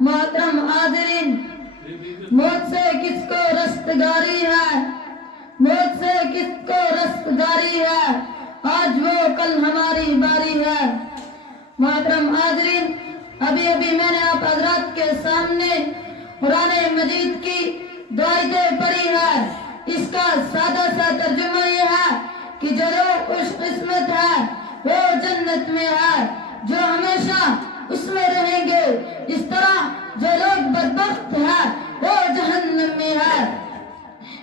محترم حاضرین، موت سے کس کو رستگاری ہے، موت سے کس کو رستگاری ہے، آج وہ کل ہماری باری ہے۔ محترم حاضرین، ابھی میں نے آپ حضرات کے سامنے قرآن مجید کی دو آیتیں پڑھی ہے۔ اس کا سادہ سا ترجمہ یہ ہے کہ جو لوگ خوش قسمت ہے وہ جنت میں ہے، جو ہمیشہ اس میں رہیں گے، اس طرح جو لوگ بدبخت ہیں وہ جہنم میں ہے۔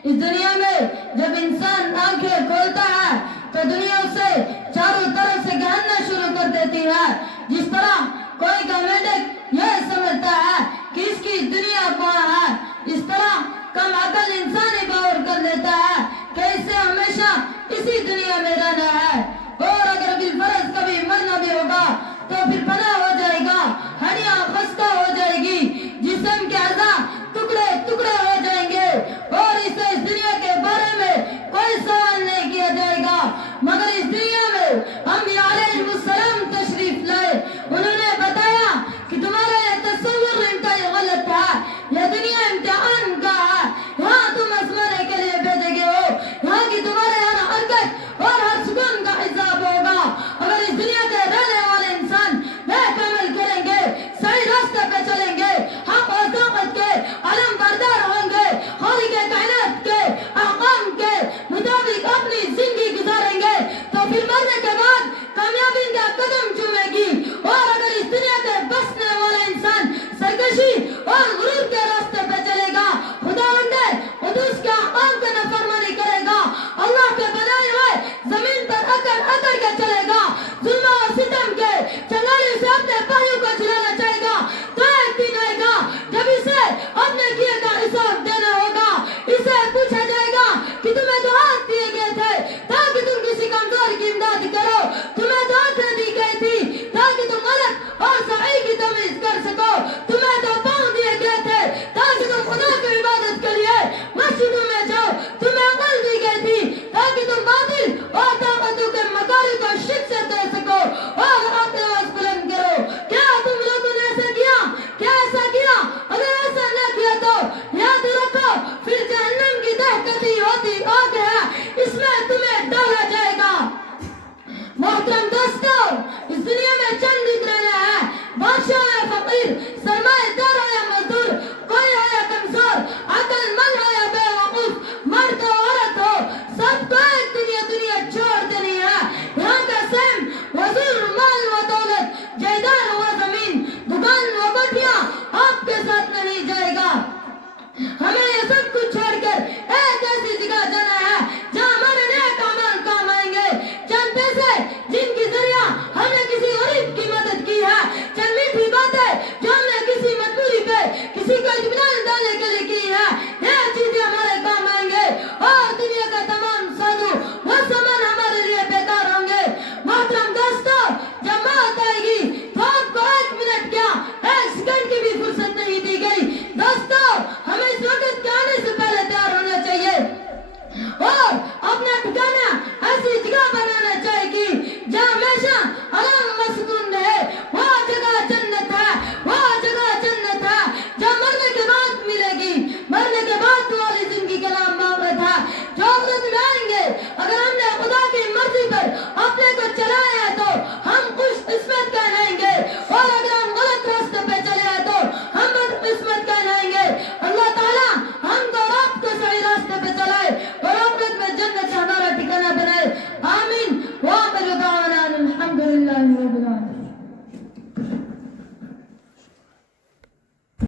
اس دنیا میں جب انسان آنکھیں کھولتا ہے تو دنیا اسے چاروں طرف سے گھیرنا شروع کر دیتی ہے، جس طرح کوئی کا میڈک یہ سمجھتا ہے کہ اس کی دنیا کہاں ہے، اس طرح کم عقل انسان ہی باور کر لیتا ہے کہ اسے ہمیشہ اسی دنیا میں